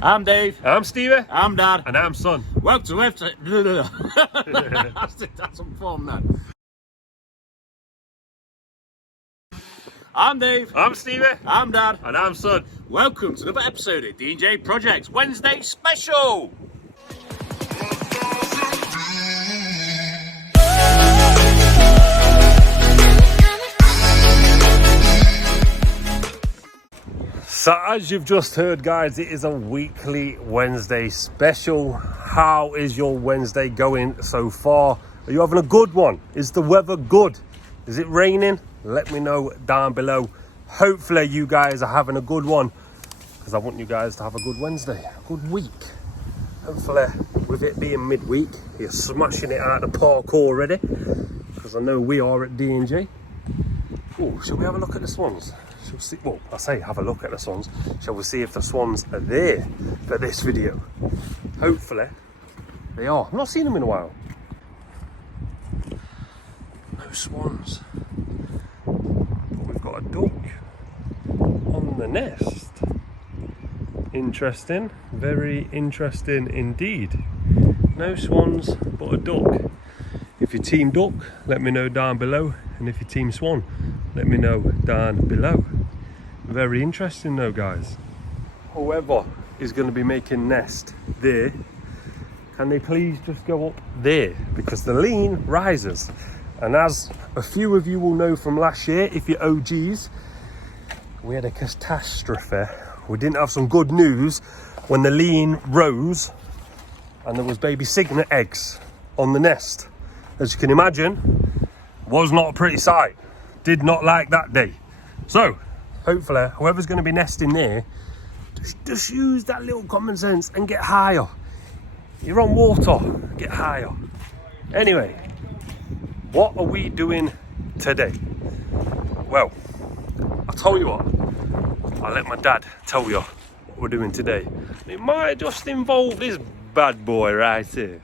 I'm Dave. I'm Stevie. I'm Dad. And I'm Son. Welcome to episode. That's some fun, man. I'm Dave. I'm Stevie. I'm Dad. And I'm Son. Welcome to another episode of D&J Projects Wednesday Special. So as you've just heard, guys, it is a weekly Wednesday special. How is your Wednesday going so far? Are you having a good one? Is the weather good? Is it raining? Let me know down below. Hopefully you guys are having a good one, because I want you guys to have a good Wednesday, a good week. Hopefully with it being midweek, you're smashing it out of the park already, because I know we are at D&J. Oh, shall we have a look at the swans? Shall we see? Well, I say have a look at the swans. Shall we see if the swans are there for this video? Hopefully they are. I've not seen them in a while. No swans. But we've got a duck on the nest. Interesting. Very interesting indeed. No swans, but a duck. If you're team duck, let me know down below. And if you're team swan, let me know down below. Very interesting though, guys. Whoever is going to be making nest there, can they please just go up there? Because the lean rises. And as a few of you will know from last year, if you're OGs, we had a catastrophe. We didn't have some good news when the lean rose and there was baby cygnet eggs on the nest. As you can imagine, was not a pretty sight. Did not like that day. So hopefully whoever's going to be nesting there, just use that little common sense and get higher. You're on water, get higher. Anyway, what are we doing today? Well, I'll tell you what, I'll let my dad tell you what we're doing today. It might just involve this bad boy right here.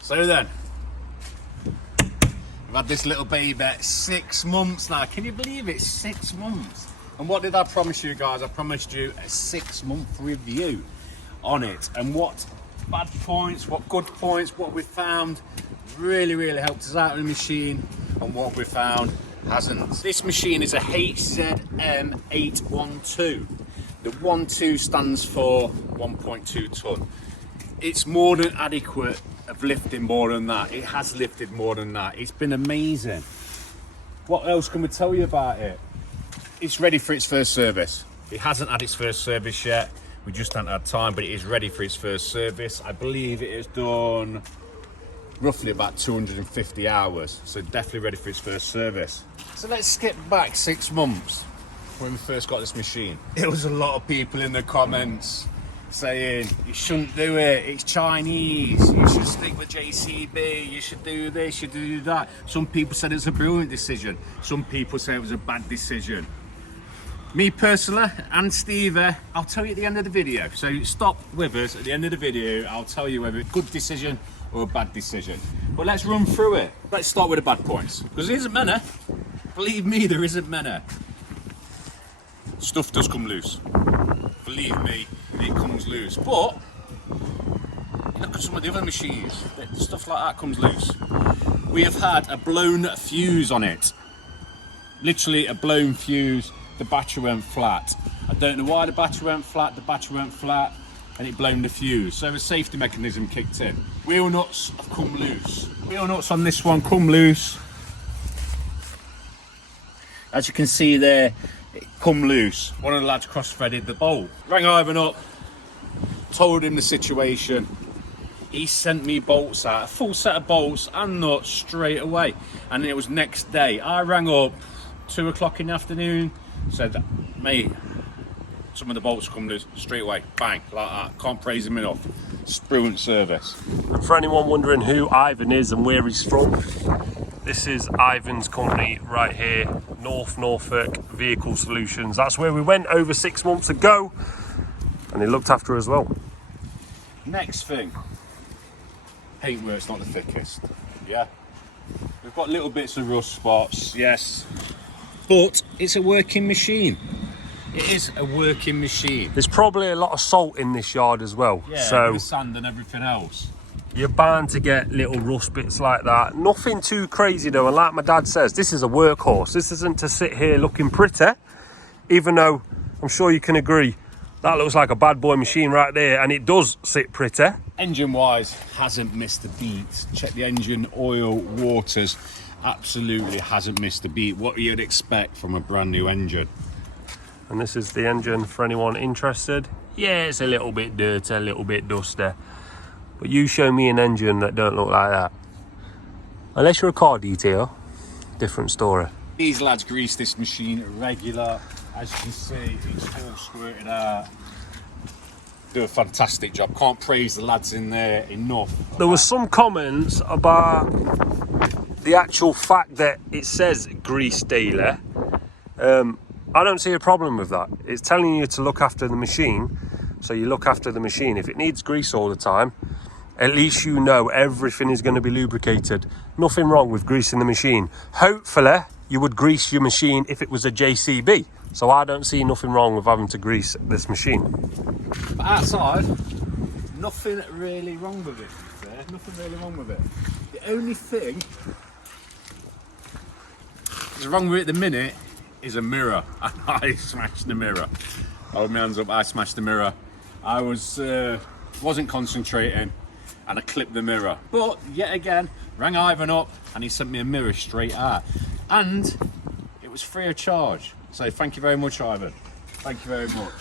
So then, we've had this little baby 6 months now. Can you believe it? 6 months. And what did I promise you guys? I promised you a 6-month review on it. And what bad points, what good points, what we found really helped us out with the machine, and what we found hasn't. This machine is a HZM812. The 12 stands for 1.2 ton. It's more than adequate of lifting more than that. It has lifted more than that. It's been amazing. What else can we tell you about it? It's ready for its first service. It hasn't had its first service yet. We just haven't had time, but it is ready for its first service. I believe it has done roughly about 250 hours, so definitely ready for its first service. So let's skip back 6 months. when we first got this machine, it was a lot of people in the comments saying you shouldn't do it, it's Chinese, you should stick with JCB, you should do this, you should do that. Some people said it's a brilliant decision, some people said it was a bad decision. Me personally, and Steve, I'll tell you at the end of the video, so stop with us at the end of the video. I'll tell you whether it's a good decision or a bad decision, but let's run through it. Let's start with the bad points, because there isn't many. Believe me, there isn't many. Stuff does come loose. Believe me, it comes loose. But look at some of the other machines. Stuff like that comes loose. We have had a blown fuse on it. Literally a blown fuse. The battery went flat. I don't know why the battery went flat. The battery went flat and it blown the fuse. So a safety mechanism kicked in. Wheel nuts have come loose. Wheel nuts on this one come loose. As you can see there, it come loose. One of the lads cross-threaded the bolt. Rang Ivan up, told him the situation. He sent me bolts out, a full set of bolts and nuts straight away. And it was next day. I rang up 2 o'clock in the afternoon, said, mate, some of the bolts come loose straight away, bang, like that. Can't praise him enough. It's brilliant service. And for anyone wondering who Ivan is and where he's from, this is Ivan's company right here, North Norfolk Vehicle Solutions. That's where we went over 6 months ago, and he looked after us well. Next thing, paintwork's not the thickest, yeah? We've got little bits of rust spots, yes, but it's a working machine. It is a working machine. There's probably a lot of salt in this yard as well, Yeah, so with sand and everything else. you're bound to get little rust bits like that. Nothing too crazy though, and like my dad says, this is a workhorse. This isn't to sit here looking pretty, even though I'm sure you can agree that looks like a bad boy machine right there, and it does sit pretty. Engine wise, hasn't missed a beat. Check the engine oil, waters, absolutely hasn't missed a beat. What you'd expect from a brand new engine. And this is the engine for anyone interested. Yeah, it's a little bit dirty, a little bit dusty, but you show me an engine that don't look like that. Unless you're a car detailer, different story. These lads grease this machine regular. As you can see, it's all squirted out. Do a fantastic job. Can't praise the lads in there enough. There was some comments about the actual fact that it says grease daily. I don't see a problem with that. It's telling you to look after the machine, so you look after the machine. If it needs grease all the time, at least you know everything is going to be lubricated. Nothing wrong with greasing the machine. Hopefully, you would grease your machine if it was a JCB. So I don't see nothing wrong with having to grease this machine. But outside, nothing really wrong with it. Nothing really wrong with it. The only thing that's wrong with it at the minute is a mirror. I smashed the mirror. I hold my hands up, I smashed the mirror. I wasn't concentrating and I clipped the mirror. But yet again, rang Ivan up and he sent me a mirror straight out. And it was free of charge. So thank you very much, Ivan. Thank you very much.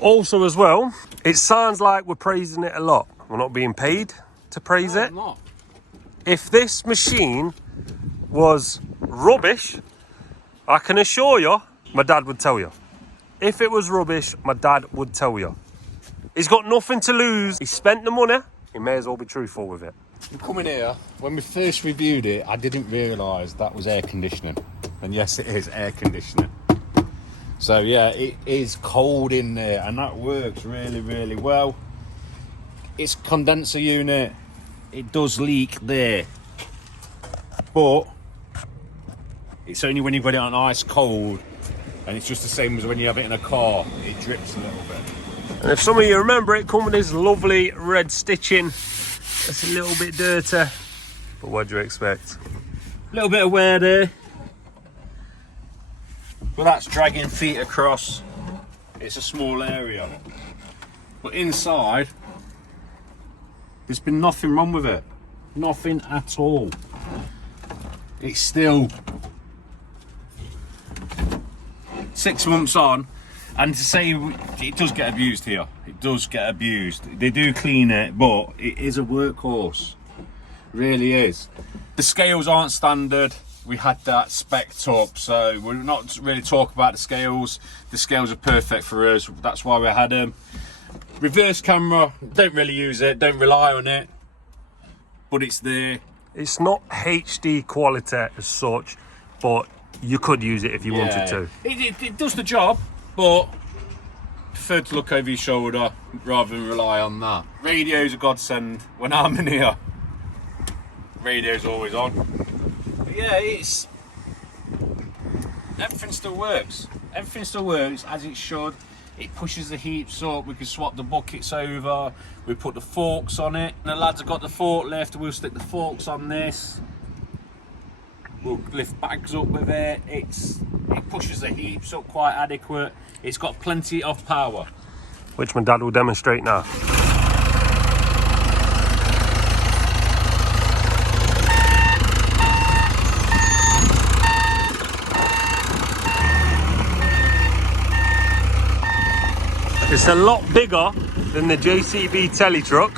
Also as well, it sounds like we're praising it a lot. We're not being paid to praise it. I'm not. If this machine was rubbish, I can assure you, my dad would tell you. If it was rubbish, my dad would tell you. He's got nothing to lose. He spent the money. He may as well be truthful with it. Coming here, when we first reviewed it, I didn't realise that was air conditioning. And yes, it is air conditioning. So yeah, it is cold in there and that works really, really well. It's condenser unit. It does leak there. But it's only when you've got it on ice cold, and it's just the same as when you have it in a car. It drips a little bit. And if some of you remember, it come with this lovely red stitching. It's a little bit dirty, but what do you expect? A little bit of wear there. But that's dragging feet across. It's a small area. But inside, there's been nothing wrong with it. Nothing at all. It's still 6 months on, and to say it does get abused here. It does get abused. They do clean it, but it is a workhorse. It really is. The scales aren't standard. we had that spec'd up, so we're not really talking about the scales. The scales are perfect for us, that's why we had them. Reverse camera, don't really use it, don't rely on it, but it's there. It's not HD quality as such, but you could use it if you wanted to. It does the job, but prefer to look over your shoulder rather than rely on that. Radio's a godsend when I'm in here. Radio's always on. But yeah, everything still works. Everything still works as it should. It pushes the heaps up. We can swap the buckets over. We put the forks on it. And the lads have got the forklift. We'll stick the forks on this. We'll lift bags up with it. It pushes the heaps up quite adequate. It's got plenty of power, which my dad will demonstrate now. It's a lot bigger than the JCB telly truck.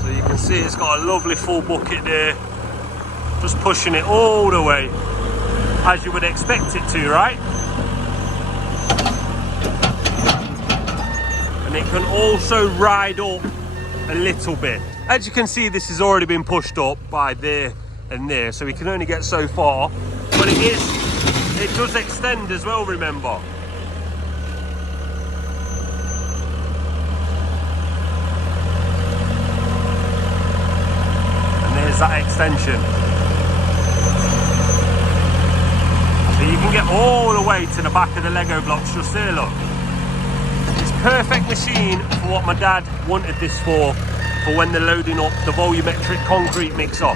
So you can see it's got a lovely full bucket there. Just pushing it all the way, as you would expect it to, right? And it can also ride up a little bit. As you can see, this has already been pushed up by there and there, so we can only get so far, but it does extend as well, remember. And there's that extension. So you can get all the way to the back of the Lego blocks, just there, look. It's perfect machine for what my dad wanted this for when they're loading up the volumetric concrete mixer.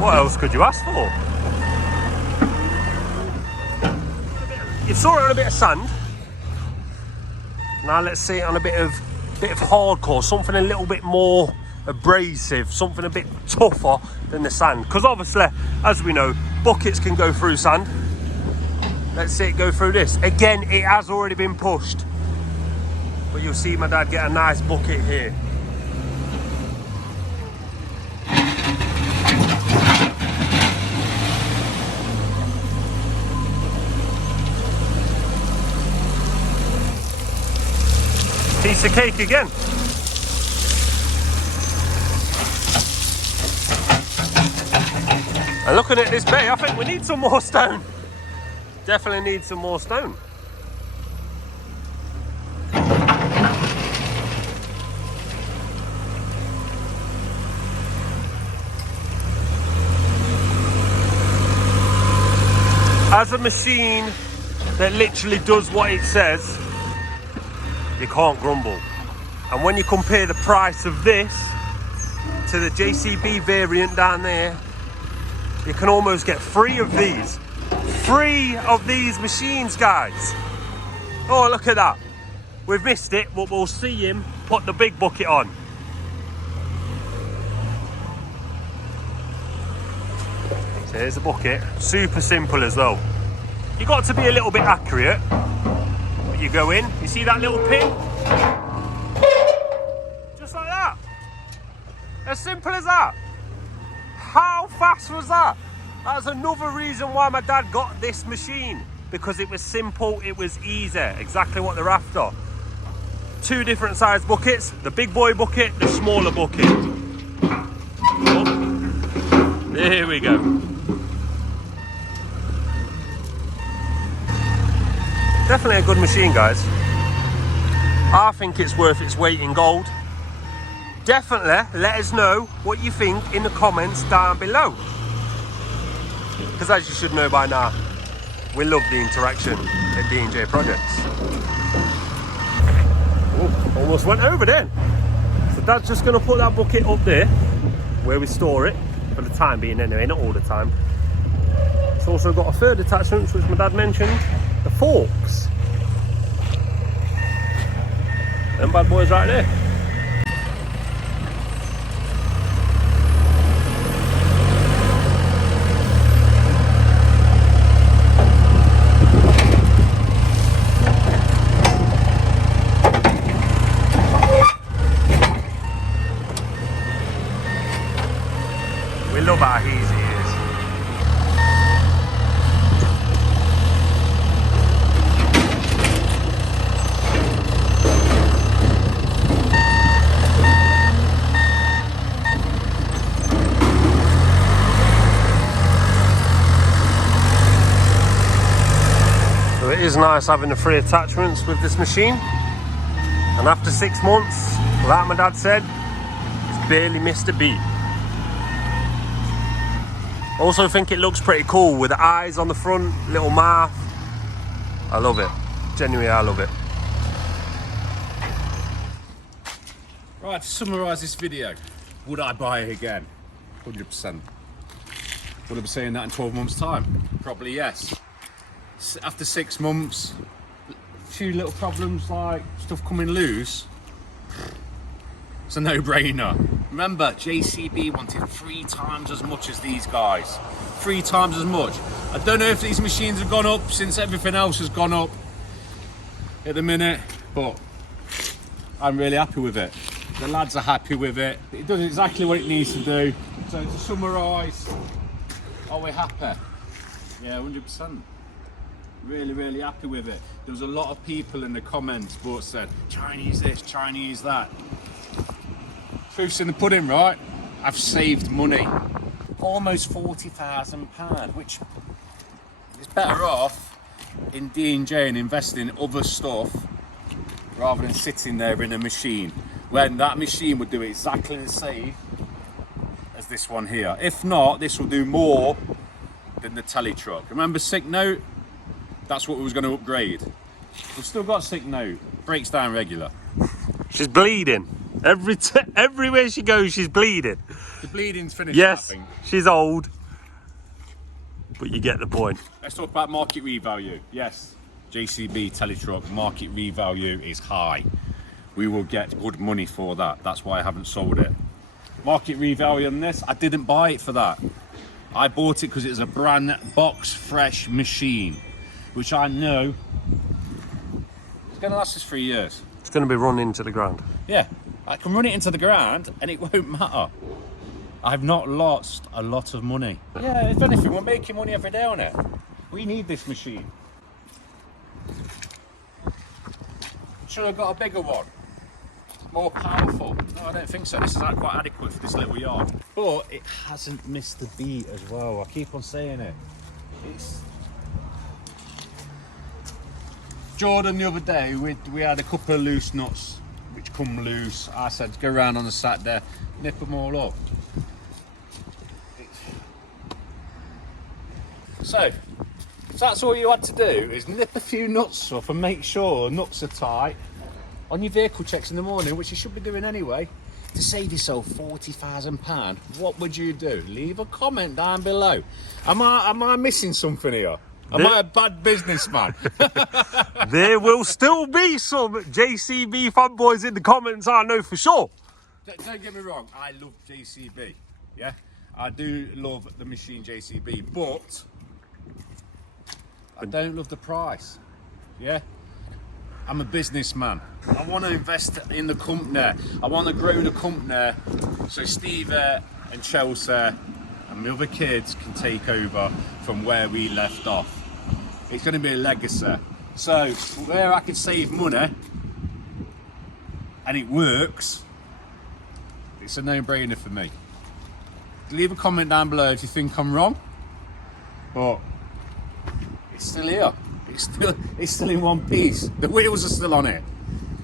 What else could you ask for? You saw it on a bit of sand. Now let's see it on a bit of hardcore, something a little bit more abrasive, something a bit tougher than the sand. Because obviously, as we know, buckets can go through sand. Let's see it go through this. Again, it has already been pushed. But you'll see my dad get a nice bucket here. Piece of cake again. And looking at this bay, I think we need some more stone. Definitely need some more stone. As a machine that literally does what it says, you can't grumble. And when you compare the price of this to the JCB variant down there, you can almost get 3 of these. 3 of these machines, guys. Oh, look at that. We've missed it, but we'll see him put the big bucket on. So here's the bucket. Super simple as well. You got to be a little bit accurate. You go in, you see that little pin? Just like that. As simple as that. How fast was that? That's another reason why my dad got this machine. Because it was simple, it was easy. Exactly what they're after. 2 different size buckets. The big boy bucket, the smaller bucket. Oh, there we go. Definitely a good machine, guys. I think it's worth its weight in gold. Definitely let us know what you think in the comments down below. Because as you should know by now, we love the interaction at D&J Projects. Oh, almost went over then. So Dad's just going to put that bucket up there, where we store it, for the time being anyway, not all the time. It's also got a third attachment, which my dad mentioned. The forks. Them bad boys right there. We love how easy it is. So it is nice having the 3 attachments with this machine. And after 6 months, like my dad said, it's barely missed a beat. Also think it looks pretty cool with the eyes on the front, little mouth. I love it. Genuinely, I love it. Right, to summarise this video, would I buy it again? 100%. Would I be saying that in 12 months' time? Probably yes. After 6 months, a few little problems like stuff coming loose. It's a no-brainer. Remember, JCB wanted 3 times as much as these guys. 3 times as much. I don't know if these machines have gone up since everything else has gone up at the minute, but I'm really happy with it. The lads are happy with it. It does exactly what it needs to do. So to summarise, are we happy? Yeah, 100%. Really, really happy with it. There was a lot of people in the comments but said, Chinese this, Chinese that. Proof's in the pudding, right? I've saved money. Almost £40,000, which is better off in D&J and investing in other stuff rather than sitting there in a machine when that machine would do exactly the same as this one here. If not, this will do more than the telly truck. Remember Sick Note? That's what we was going to upgrade. We've still got Sick Note. Breaks down regular. She's bleeding. Everywhere she goes, she's bleeding. The bleeding's finished. Yes, I think. she's old, but you get the point. Let's talk about market revalue. Yes, JCB Teletruck market revalue is high. We will get good money for that. That's why I haven't sold it. Market revalue on this, I didn't buy it for that. I bought it because it was a brand box fresh machine, which I know is going to last us 3 years. It's going to be run into the ground. Yeah, I can run it into the ground and it won't matter. I've not lost a lot of money. Yeah, if anything, we're making money every day on it. We need this machine. Should have got a bigger one. More powerful. No, I don't think so. This is quite adequate for this little yard. But it hasn't missed a beat as well. I keep on saying it. It's... Jordan, the other day, we had a couple of loose nuts which come loose. I said, go around on the Saturday, nip them all up. So that's all you had to do, is nip a few nuts off and make sure nuts are tight on your vehicle checks in the morning, which you should be doing anyway. To save yourself £40,000, what would you do? Leave a comment down below. Am I missing something here? Am I a bad businessman? There will still be some JCB fanboys in the comments, I know for sure. Don't get me wrong, I love JCB, yeah? I do love the machine JCB, but I don't love the price, yeah? I'm a businessman. I want to invest in the company. I want to grow the company so Steve and Chelsea and the other kids can take over from where we left off. It's going to be a legacy. So where I can save money and it works, it's a no-brainer for me. Leave a comment down below if you think I'm wrong, but it's still here. It's still in one piece. The wheels are still on it.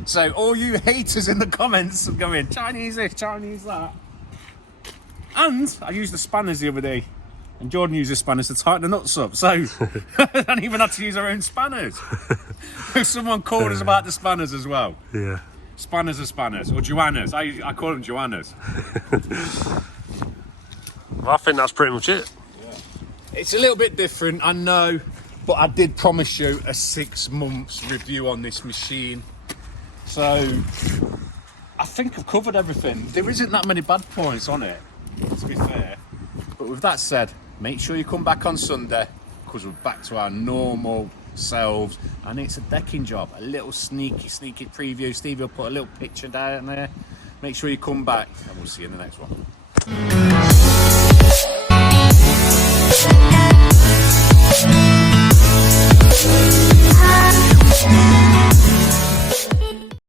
So all you haters in the comments are going, Chinese this, Chinese that. And I used the spanners the other day, and Jordan used the spanners to tighten the nuts up. So I don't even have to use our own spanners. Someone called us about the spanners as well. Yeah. Spanners are spanners, or Joannas. I call them Joannas. Well, I think that's pretty much it. Yeah. It's a little bit different, I know, but I did promise you a 6 months review on this machine. So I think I've covered everything. There isn't that many bad points on it, to be fair. But with that said, make sure you come back on Sunday, because we're back to our normal selves, and it's a decking job. A little sneaky preview. Stevie will put a little picture down there. Make sure you come back, and we'll see you in the next one.